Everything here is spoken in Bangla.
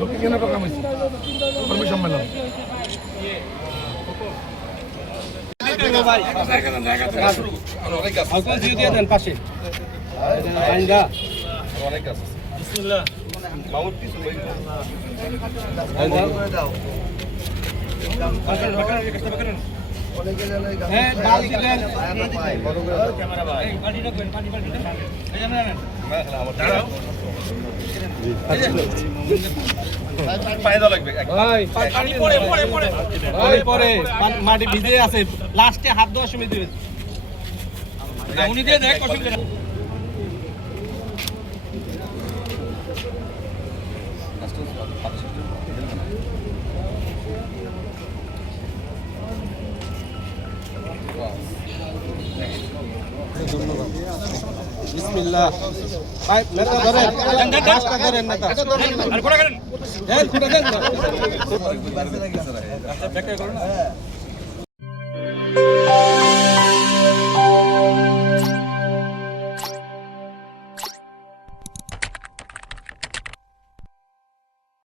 দক্ষিণ প্রোগ্রাম হয়েছে কর্মী সম্মেলন মাটি ভিজে আছে লাস্টে হাত দেওয়ার সময় দিবেন উনি দিয়ে দেখ কষ্ট করে বিসমিল্লাহ ভাই নেতা ধরেন পাঁচটা ধরেন নেতা আর কোড়া করেন দেন খুঁড়া দেন আচ্ছা ব্যাক করুন না